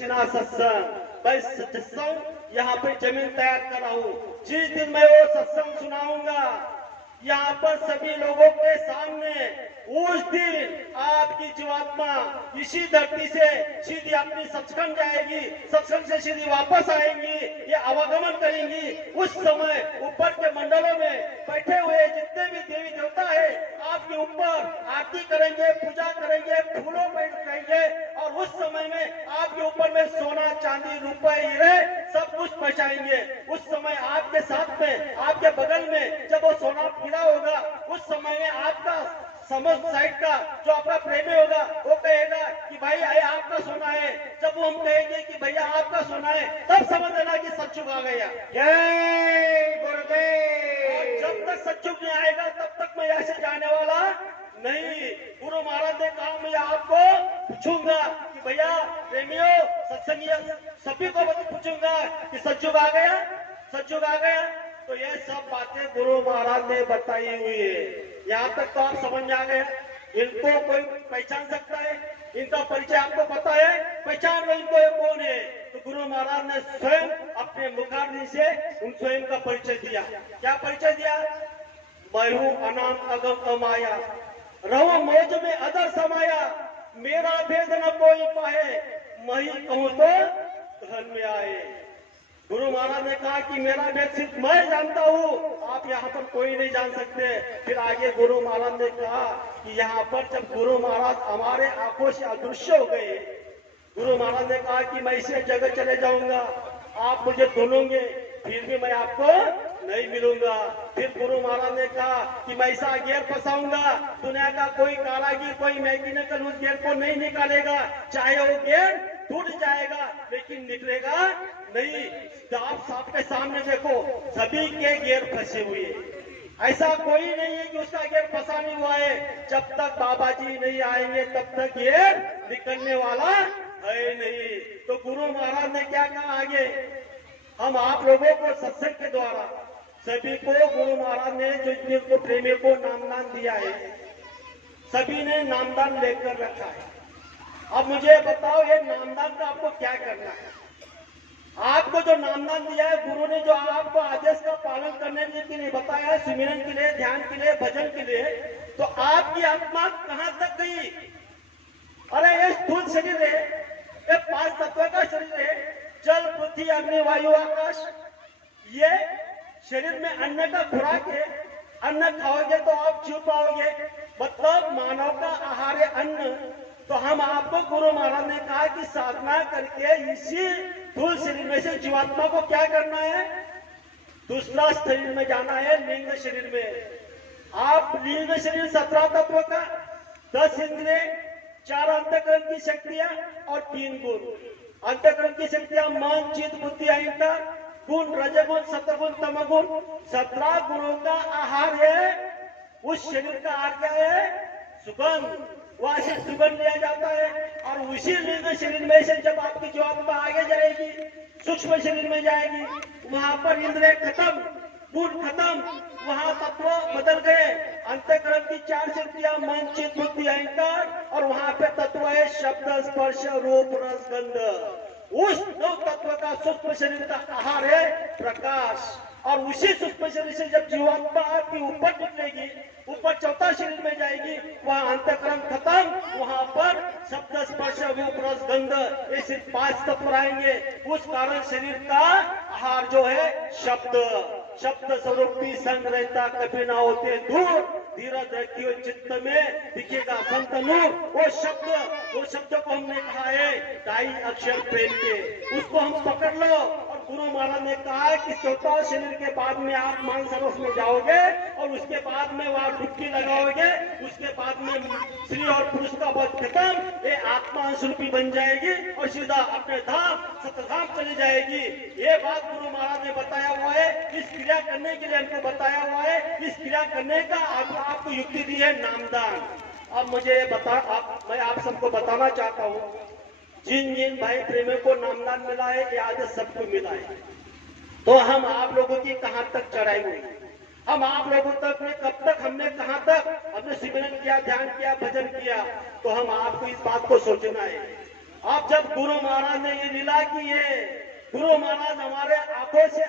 दक्षिणा सत्संग, मैं सत्संग यहाँ पे जमीन तैयार कर रहा हूँ। जिस दिन मैं वो सत्संग सुनाऊंगा यहाँ पर सभी लोगों के सामने, उस दिन आपकी जीवात्मा इसी धरती से सीधी अपनी सचखंड जाएगी, सचखंड से सीधी वापस आएंगी, ये आवागमन करेंगी। उस समय ऊपर के मंडलों में बैठे हुए जितने भी देवी देवता है आपके ऊपर आरती करेंगे, पूजा करेंगे, फूलों भेंट करेंगे, और उस समय में आपके ऊपर में सोना चांदी रुपए हीरे सब कुछ पहुंचाएंगे। उस समय आपके साथ में, आपके बगल में जब वो सोना फिरा होगा, उस समय में आपका समस्त साइड का जो आपका प्रेमी होगा वो कहेगा कि भाई आए आपका सोना है। जब वो हम कहेंगे कि भैया आपका सोना है, तब समझ लेना कि सतयुग आ गया। जय गुरुदेव। जब तक सतयुग नहीं आएगा तब तक मैं ऐसे जाने वाला नहीं। गुरु महाराज ने कहा मैं आपको पूछूंगा कि भैया प्रेमियों सत्संगियों सभी को पूछूंगा कि सतयुग आ गया, सतयुग आ गया। तो ये सब बातें गुरु महाराज ने बताई हुई है। यहाँ तक तो आप समझ में आ गए। इनको कोई पहचान सकता है? इनका परिचय आपको पता है? पहचान में इनको ये कौन है? तो गुरु महाराज ने स्वयं अपने मुखाग्नि से उन स्वयं का परिचय दिया। क्या परिचय दिया? मैं हूँ अनाम अगम अमाया, रहो मौज में अदर समाया, मेरा भेद न कोई पाए, मैं ही कहूँ तो धन में आए। गुरु महाराज ने कहा कि मेरा भेद सिर्फ मैं जानता हूँ, आप यहाँ पर कोई नहीं जान सकते। फिर आगे गुरु महाराज ने कहा कि यहाँ पर जब गुरु महाराज हमारे आंखों से अदृश्य हो गए, गुरु महाराज ने कहा कि मैं इसे जगह चले जाऊंगा, आप मुझे ढूंढोगे फिर भी मैं आपको नहीं मिलूंगा। फिर गुरु महाराज ने कहा कि मैं ऐसा घेर फंसाऊंगा, दुनिया का कोई कारागिर, कोई मैकेनिकल उस घेर को नहीं निकालेगा, चाहे वो घेर टूट जाएगा लेकिन निकलेगा नहीं। आप सबके सामने देखो, सभी के घेर फंसे हुए हैं। ऐसा कोई नहीं है कि उसका घेर फंसा नहीं हुआ है। जब तक बाबा जी नहीं आएंगे तब तक घेर निकलने वाला है नहीं। तो गुरु महाराज ने क्या कहा आगे? हम आप लोगों को सत्संग के द्वारा सभी को गुरु महाराज ने जो जिनको प्रेमी को नामदान दिया है, सभी ने नामदान लेकर रखा है। अब मुझे बताओ ये नामदान का आपको क्या करना है? आपको जो नामदान दिया है गुरु ने, जो आपको आदेश का पालन करने के लिए बताया है, सुमिरन के लिए, ध्यान के लिए, भजन के लिए, तो आपकी आत्मा कहां तक गई? अरे ये स्थूल शरीर है, ये 5 तत्व का शरीर है, जल पृथ्वी अग्नि वायु आकाश। ये शरीर में अन्न का खुराक है, अन्न खाओगे तो आप जीव पाओगे, मतलब मानव का आहार है अन्न। तो हम आपको गुरु महाराज ने कहा कि साधना करके इसी स्थूल शरीर में से जीवात्मा को क्या करना है? दूसरा शरीर में जाना है, लिंग शरीर में। आप लिंग शरीर 17 तत्व का, 10 इंद्रिय, 4 अंतःकरण की शक्तियां और 3 गुण। अंतःकरण की शक्तियां मन, चित्त, बुद्धि, अहंकार, गुण रजगुण, सतगुण, तमगुण, 17 गुणों का आहार है। उस शरीर का आहार क्या है? सुगंध। वहां से सुगंध लिया जाता है और उसी लिंग शरीर में से जब आपकी जीवात्मा आगे जाएगी, सूक्ष्म शरीर में जाएगी, वहां पर इंद्रिय खत्म, गुण खत्म, वहां तत्व बदल गए। अंतःकरण की 4 शक्तियां मन, चित्त, बुद्धि, अहंकार, और वहां पे तत्व है शब्द, स्पर्श, रूप, रस, गंध। उस 9 तत्व का सूक्ष्म शरीर का आहार है प्रकाश। और उसी सूक्ष्म शरीर से जब जीवात्मा आपकी ऊपर निकलेगी, ऊपर 4था शरीर में जाएगी, वहां अंतःकरण खत्म, वहां पर शब्द, स्पर्श, रूप, रस, गंध, ये सिर्फ 5 तत्व आएंगे। उस कारण शरीर का आहार जो है शब्द, शब्द स्वरूपी संग रहता कभी ना होते दूर, धीरज रखियो चित्त में दिखेगा संत नूर। वो शब्द को हमने कहा है 2.5 अक्षर प्रेम के, उसको हम पकड़ लो। और गुरु महाराज ने कहा कि 4 शरीर के बाद में आप मानसरोवर में जाओगे और उसके बाद में वहां डुबकी लगाओगे, उसके बाद में स्त्री और पुरुष का वध खत्म, ये आत्मा अंशरूपी बन जाएगी और सीधा अपने धाम सतधाम चली जाएगी। ये बात गुरु महाराज ने बताया हुआ है। इस क्रिया करने के लिए हमको बताया हुआ है। इस क्रिया करने का आपको युक्ति दी है नामदान। अब मुझे मैं आप सबको बताना चाहता हूँ, जिन जिन भाई प्रेमियों को नामदान मिला है, ये आदेश सबको मिला है। तो हम आप लोगों की कहां तक चढ़ाई हुई? हम आप लोगों तक में कब तक, कहां तक हमने सिमरन किया, ध्यान किया, भजन किया? तो हम आपको इस बात को सोचना है। अब जब गुरु महाराज ने ये लीला की है, गुरु महाराज हमारे आंखों से